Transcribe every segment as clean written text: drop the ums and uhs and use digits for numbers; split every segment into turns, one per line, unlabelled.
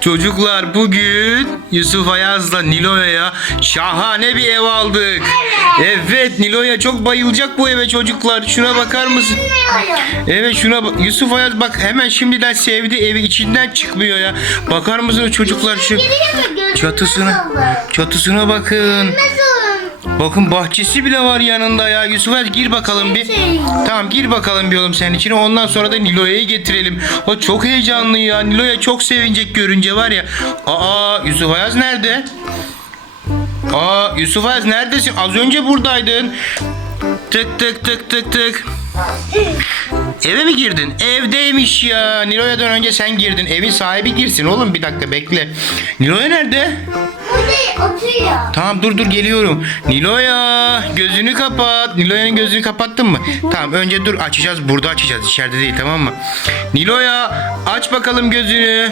Çocuklar bugün Yusuf Ayaz'la Nilo'ya şahane bir ev aldık. Evet, Nilo'ya çok bayılacak bu eve çocuklar. Şuna bakar mısın? Evet, şuna bak. Yusuf Ayaz bak hemen şimdiden sevdi evi, içinden çıkmıyor ya. Bakar mısınız çocuklar şu çatısına bakın. Bakın bahçesi bile var yanında ya. Yusuf Ayaz gir bakalım bir. Tamam, gir bakalım bir oğlum sen içine. Ondan sonra da Nilo'yu getirelim. O çok heyecanlı ya. Nilo'ya çok sevinecek görünce var ya. Aa, Yusuf Ayaz nerede? Aa, Yusuf Ayaz neredesin? Az önce buradaydın. Tık tık tık tık tık. Eve mi girdin? Evdeymiş ya. Nilo'yadan önce sen girdin. Evin sahibi girsin oğlum, bir dakika bekle. Nilo'ya nerede?
Burada oturuyor.
Tamam, dur geliyorum. Nilo'ya gözünü kapat. Nilo'yanın gözünü kapattın mı? Tamam, önce dur, açacağız. Burada açacağız, içeride değil, tamam mı? Nilo'ya aç bakalım gözünü.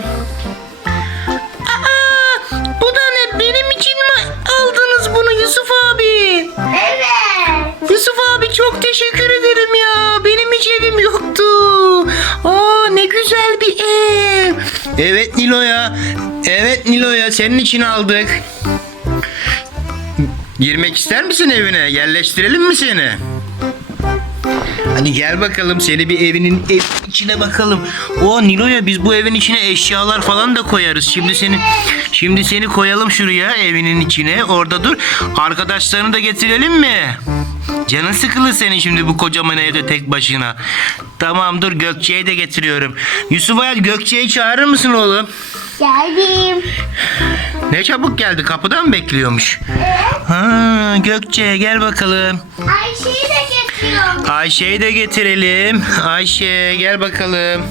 Aa, bu da ne? Benim için mi aldınız bunu Yusuf abi?
Evet.
Yusuf abi çok teşekkür ederim ya. Benim hiç evim yoktu. Aa, ne güzel bir ev. Evet Nilo'ya. Evet Nilo'ya, senin için aldık. Girmek ister misin evine? Yerleştirelim mi seni? Hadi gel bakalım, seni bir evinin içine bakalım. O Nilo'ya, biz bu evin içine eşyalar falan da koyarız. Şimdi seni koyalım şuraya, evinin içine. Orada dur. Arkadaşlarını da getirelim mi? Canın sıkılır senin şimdi bu kocaman evde tek başına. Tamam, dur, Gökçe'yi de getiriyorum. Yusuf Ayaz, Gökçe'yi çağırır mısın oğlum?
Geldim.
Ne çabuk geldi, kapıdan mı bekliyormuş? Ha, Gökçe gel bakalım.
Ayşe'yi de getiriyorum.
Ayşe'yi de getirelim. Ayşe gel bakalım.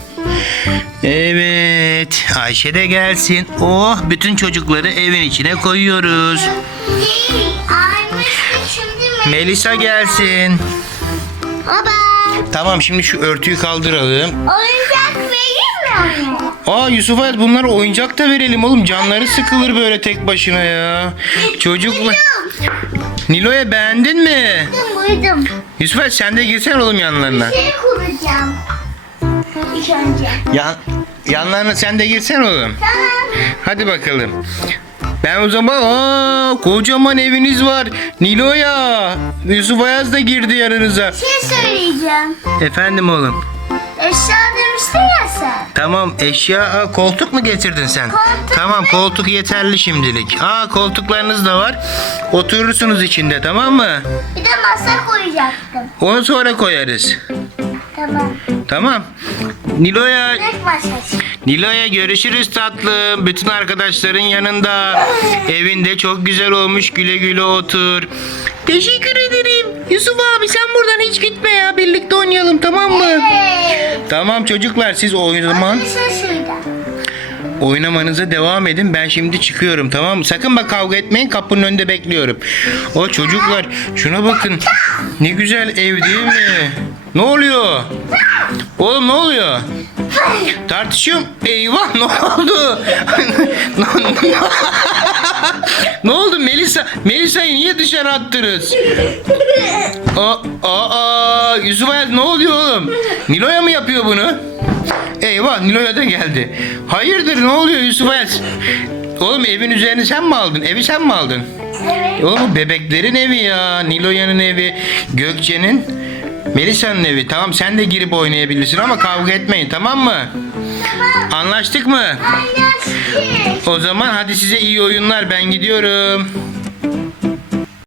Evet, Ayşe de gelsin. Oh, bütün çocukları evin içine koyuyoruz.
Değil. Ayşe şimdi mi?
Melisa gelsin.
Baba.
Tamam, şimdi şu örtüyü kaldıralım.
Oyuncak vereyim mi ona?
Aa, Yusuf Ayaz, bunlara oyuncak da verelim oğlum. Canları sıkılır böyle tek başına ya. Çocuklar. Nilo'ya, beğendin mi?
Buydum.
Yusuf Ayaz, sen de girsene oğlum yanlarına.
Şey kuracağım. İlk önce.
Yanlarına sen de girsene oğlum.
Tamam.
Hadi bakalım. Ben o zaman kocaman eviniz var. Nilo'ya. Yusuf Ayaz da girdi yanınıza.
Şey söyleyeceğim.
Efendim oğlum.
Eşya demiştin ya sen.
Tamam, eşya, koltuk mu getirdin sen?
Koltuk
Tamam,
mu?
koltuk yeterli şimdilik. Koltuklarınız da var. Oturursunuz içinde, tamam mı?
Bir de masa koyacaktım.
Onu sonra koyarız.
Tamam.
Tamam. Nilo'ya.
Tek masası.
Nilo'ya, görüşürüz tatlım. Bütün arkadaşların yanında. Evinde çok güzel olmuş. Güle güle otur. Teşekkür ederim. Yusuf abi, sen buradan hiç gitme ya. Birlikte oynayalım, tamam mı?
Evet.
Tamam çocuklar, siz o zaman
Şurada.
oynamanıza devam edin. Ben şimdi çıkıyorum, tamam mı? Sakın bak, kavga etmeyin. Kapının önünde bekliyorum. O çocuklar, şuna bakın. Ne güzel ev değil mi? Ne oluyor? Oğlum ne oluyor? Tartışıyorum. Eyvah, ne oldu? Ne oldu Melisa? Melisa'yı niye dışarı attınız? Yusuf Ayaz, ne oluyor oğlum? Nilo'ya mı yapıyor bunu? Eyvah, Nilo'ya da geldi. Hayırdır, ne oluyor Yusuf Ayaz? Oğlum, evin üzerini sen mi aldın? Evi sen mi aldın?
Evet.
Oğlum, bu bebeklerin evi ya. Nilo'yanın evi, Gökçe'nin, Melisa'nın evi. Tamam, sen de girip oynayabilirsin ama kavga etmeyin, tamam mı?
Tamam.
Anlaştık mı?
Anlaştık.
O zaman hadi size iyi oyunlar, ben gidiyorum.